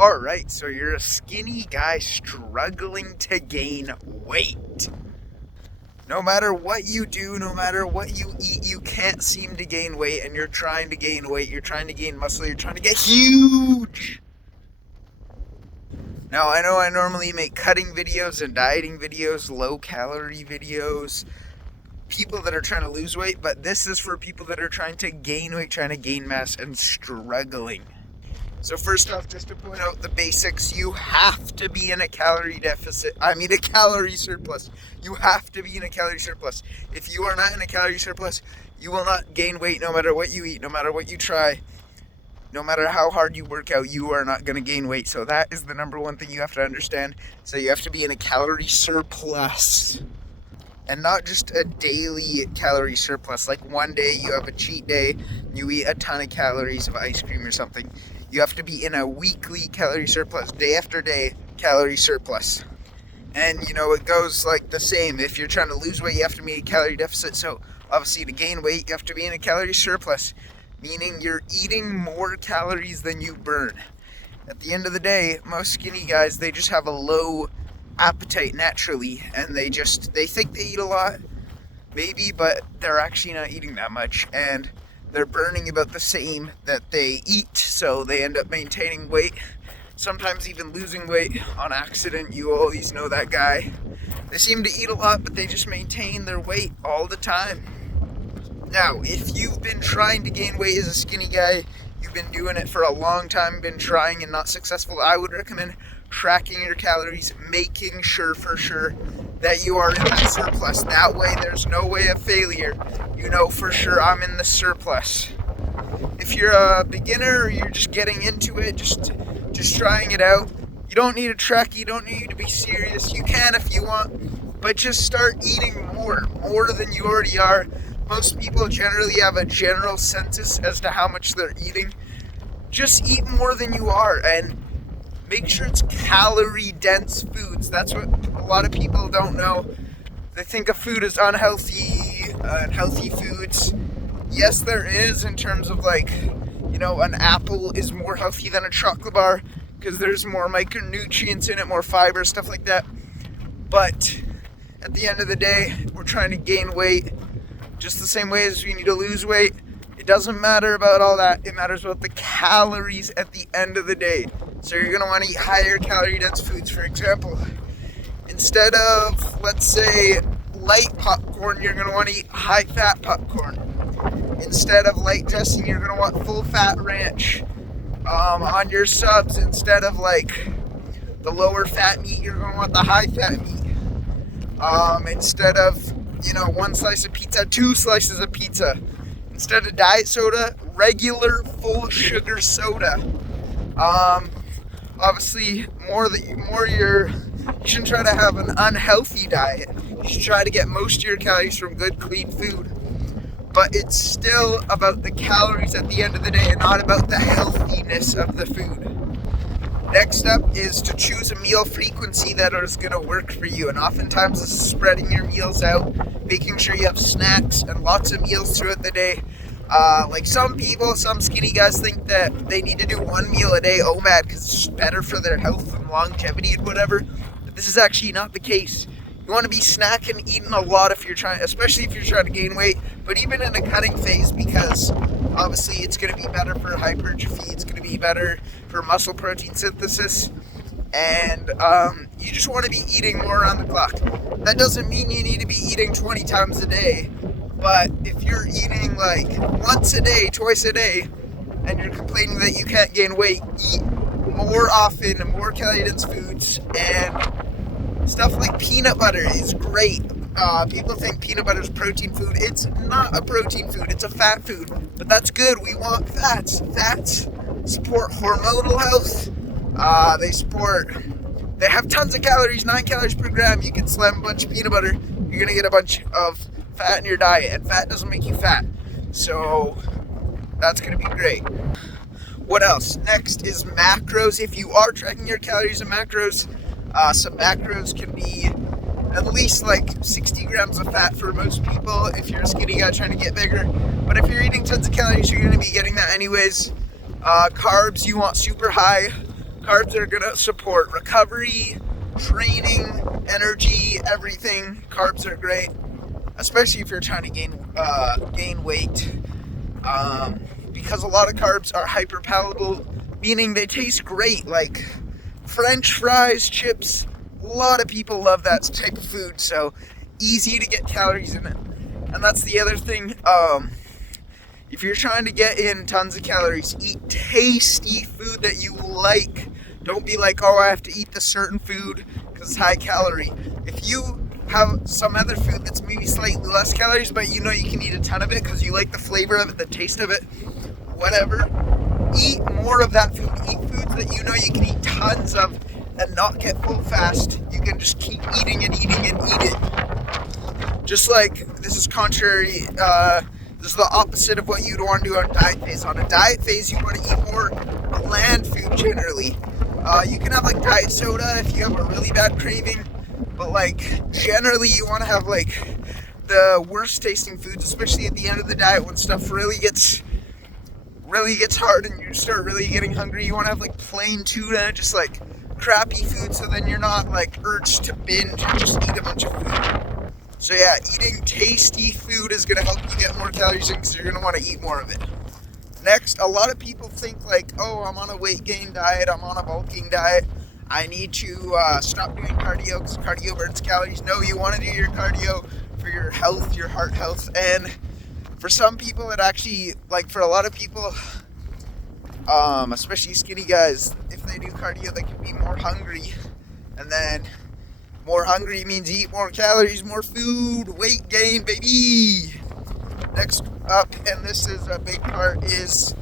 Alright, so you're a skinny guy struggling to gain weight. No matter what you do, no matter what you eat, you can't seem to gain weight, and you're trying to gain weight, you're trying to gain muscle, you're trying to get huge. Now, I know I normally make cutting videos and dieting videos, low calorie videos, people that are trying to lose weight, but this is for people that are trying to gain weight, trying to gain mass, and struggling. So first off, just to point out the basics, you have to be in a calorie surplus. You have to be in a calorie surplus. If you are not in a calorie surplus, you will not gain weight no matter what you eat, no matter what you try. No matter how hard you work out, you are not going to gain weight. So that is the number one thing you have to understand. So you have to be in a calorie surplus. And not just a daily calorie surplus. Like one day you have a cheat day, you eat a ton of calories of ice cream or something. You have to be in a weekly calorie surplus, day after day calorie surplus. And it goes like the same. If you're trying to lose weight, you have to be in a calorie deficit. So obviously to gain weight, you have to be in a calorie surplus, meaning you're eating more calories than you burn. At the end of the day, most skinny guys, they just have a low appetite naturally, and they think they eat a lot, maybe, but they're actually not eating that much, and they're burning about the same that they eat, so they end up maintaining weight, sometimes even losing weight on accident. You always know that guy. They seem to eat a lot, but they just maintain their weight all the time. Now, if you've been trying to gain weight as a skinny guy, you've been doing it for a long time, been trying and not successful, I would recommend tracking your calories, making sure for sure that you are in that surplus. That way there's no way of failure. You know for sure I'm in the surplus. If you're a beginner or you're just getting into it, just trying it out, you don't need a track, you don't need to be serious. You can if you want, but just start eating more than you already are. Most people generally have a general census as to how much they're eating. Just eat more than you are, and make sure it's calorie-dense foods. That's what a lot of people don't know. They think of food as unhealthy, healthy foods. Yes, there is, in terms of an apple is more healthy than a chocolate bar because there's more micronutrients in it, more fiber, stuff like that. But at the end of the day, we're trying to gain weight just the same way as we need to lose weight. It doesn't matter about all that. It matters about the calories at the end of the day. So you're going to want to eat higher calorie dense foods. For example, instead of, let's say, light popcorn, you're going to want to eat high fat popcorn. Instead of light dressing, you're going to want full fat ranch. On your subs, instead of the lower fat meat, you're going to want the high fat meat. Instead of one slice of pizza, 2 slices of pizza. Instead of diet soda, regular full sugar soda. Obviously, you shouldn't try to have an unhealthy diet. You should try to get most of your calories from good, clean food. But it's still about the calories at the end of the day and not about the healthiness of the food. Next up is to choose a meal frequency that is going to work for you. And oftentimes this is spreading your meals out, making sure you have snacks and lots of meals throughout the day. Some skinny guys think that they need to do 1 meal a day, because it's better for their health and longevity and whatever. But this is actually not the case. You want to be snacking, eating a lot especially if you're trying to gain weight, but even in a cutting phase, because obviously it's going to be better for hypertrophy, it's going to be better for muscle protein synthesis, and you just want to be eating more on the clock. That doesn't mean you need to be eating 20 times a day, but if you're eating once a day, twice a day, and you're complaining that you can't gain weight, eat more often, more calorie-dense foods, and stuff like peanut butter is great. People think peanut butter is protein food. It's not a protein food, it's a fat food. But that's good, we want fats. Fats support hormonal health. They have tons of calories, 9 calories per gram. You can slam a bunch of peanut butter, you're gonna get a bunch of fat in your diet, and fat doesn't make you fat. So that's gonna be great. What else? Next is macros. If you are tracking your calories and macros, some macros can be at least 60 grams of fat for most people if you're a skinny guy trying to get bigger. But if you're eating tons of calories, you're going to be getting that anyways. Carbs, you want super high. Carbs are gonna support recovery, training, energy, everything. Carbs are great, especially if you're trying to gain weight. Because a lot of carbs are hyperpalatable, meaning they taste great, like French fries, chips. A lot of people love that type of food, so easy to get calories in it. And that's the other thing. If you're trying to get in tons of calories, eat tasty food that you like. Don't be like, oh, I have to eat this certain food because it's high calorie. If you have some other food that's maybe slightly less calories, but you know you can eat a ton of it because you like the flavor of it, the taste of it, whatever, eat more of that food. Eat foods that you know you can eat tons of and not get full fast. You can just keep eating and eating and eat it. Just like, this is contrary, this is the opposite of what you'd want to do on a diet phase. On a diet phase, you want to eat more bland food generally. You can have like diet soda if you have a really bad craving, but like generally you want to have like the worst tasting foods, especially at the end of the diet when stuff really gets hard and you start really getting hungry. You want to have like plain tuna, just like crappy food, so then you're not like urged to binge and just eat a bunch of food. So yeah, eating tasty food is going to help you get more calories in because you're going to want to eat more of it. Next, a lot of people think like, oh, I'm on a weight gain diet, I'm on a bulking diet, I need to stop doing cardio because cardio burns calories. No, you want to do your cardio for your health, your heart health, and for some people it actually, like for a lot of people, especially skinny guys, if they do cardio they can be more hungry, and then more hungry means eat more calories, more food, weight gain, baby. Next up, and this is a big part, is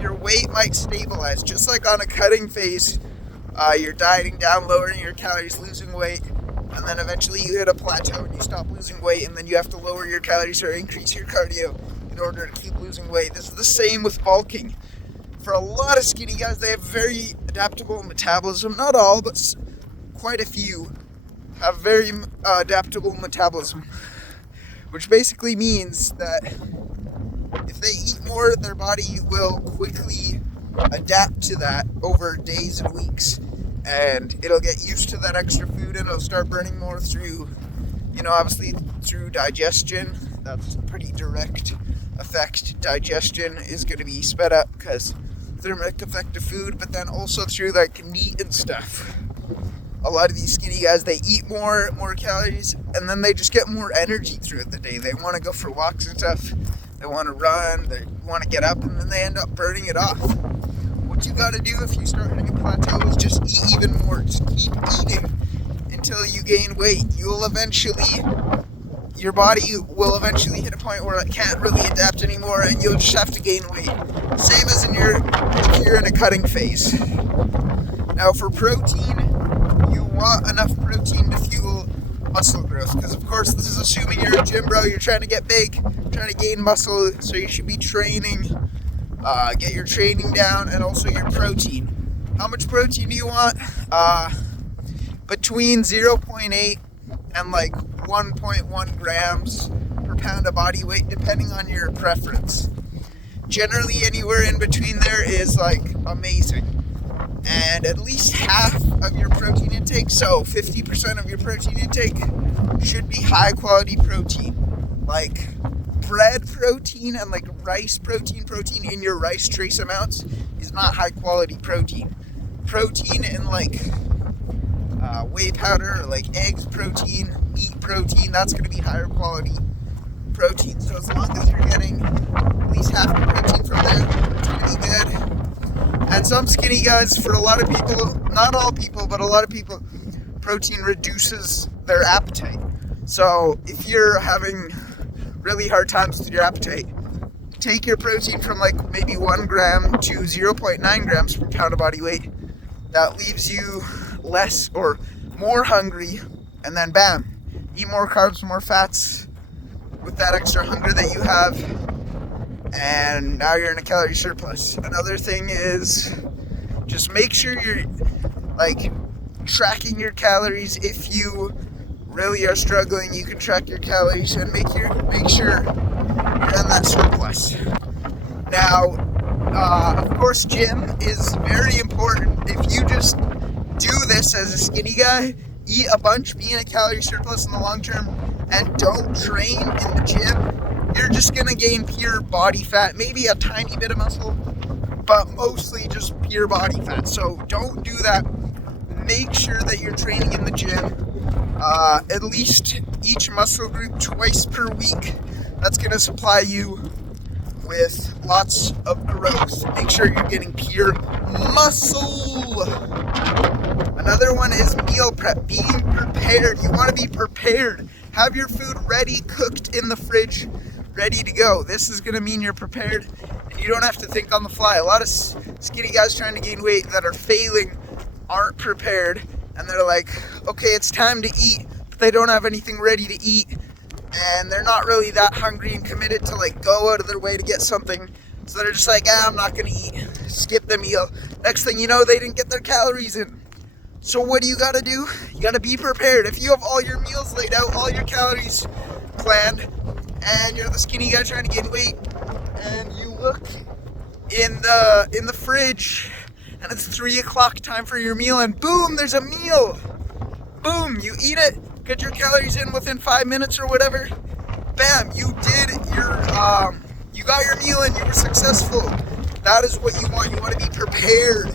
your weight might stabilize. Just like on a cutting phase, you're dieting down, lowering your calories, losing weight, and then eventually you hit a plateau and you stop losing weight, and then you have to lower your calories or increase your cardio in order to keep losing weight. This is the same with bulking. For a lot of skinny guys, they have very adaptable metabolism. Not all, but quite a few have very adaptable metabolism, which basically means that if they eat more, their body will quickly adapt to that over days and weeks, and it'll get used to that extra food and it'll start burning more through, obviously through digestion. That's a pretty direct effect. Digestion is going to be sped up because thermic effect of food, but then also through like meat and stuff. A lot of these skinny guys, they eat more calories, and then they just get more energy throughout the day. They want to go for walks and stuff. They want to run. They want to get up, and then they end up burning it off. What you got to do if you start hitting a plateau is just eat even more. Just keep eating until you gain weight. Your body will eventually hit a point where it can't really adapt anymore, and you'll just have to gain weight. Same as if you're in a cutting phase. Now for protein, you want enough protein to fuel muscle growth, because of course this is assuming you're a gym bro, you're trying to get big, trying to gain muscle, so you should be training, get your training down, and also your protein. How much protein do you want? Between 0.8 and like 1.1 grams per pound of body weight, depending on your preference. Generally anywhere in between there is like amazing. And at least half of your protein intake, so 50% of your protein intake, should be high quality protein. Like bread protein and like rice protein in your rice trace amounts is not high quality protein. Protein in like whey powder or like eggs protein, meat protein, that's going to be higher quality protein. So as long as you're getting at least half the protein from there, it's going to be good. And some skinny guys, for a lot of people, not all people, but a lot of people, protein reduces their appetite. So if you're having really hard times with your appetite, take your protein from like maybe 1 gram to 0.9 grams per pound of body weight. That leaves you less or more hungry, and then bam, eat more carbs, more fats with that extra hunger that you have, and now you're in a calorie surplus. Another thing is just make sure you're like tracking your calories. If you really are struggling, you can track your calories and make sure you're in that surplus. Now, Of course, gym is very important. If you just do this as a skinny guy, eat a bunch, be in a calorie surplus in the long term, and don't train in the gym, you're just gonna gain pure body fat, maybe a tiny bit of muscle, but mostly just pure body fat. So don't do that. Make sure that you're training in the gym, at least each muscle group twice per week. That's gonna supply you with lots of growth. Make sure you're getting pure muscle. Another one is meal prep, being prepared. You want to be prepared. Have your food ready, cooked in the fridge, ready to go. This is going to mean you're prepared and you don't have to think on the fly. A lot of skinny guys trying to gain weight that are failing aren't prepared, and they're like, okay, it's time to eat, but they don't have anything ready to eat, and they're not really that hungry and committed to like go out of their way to get something. So they're just like, I'm not going to eat. Skip the meal. Next thing you know, they didn't get their calories in. So what do you gotta do? You gotta be prepared. If you have all your meals laid out, all your calories planned, and you're the skinny guy trying to gain weight, and you look in the fridge, and it's 3 o'clock, time for your meal, and boom, there's a meal. Boom, you eat it, get your calories in within 5 minutes or whatever. Bam, you got your meal and you were successful. That is what you want. You want to be prepared.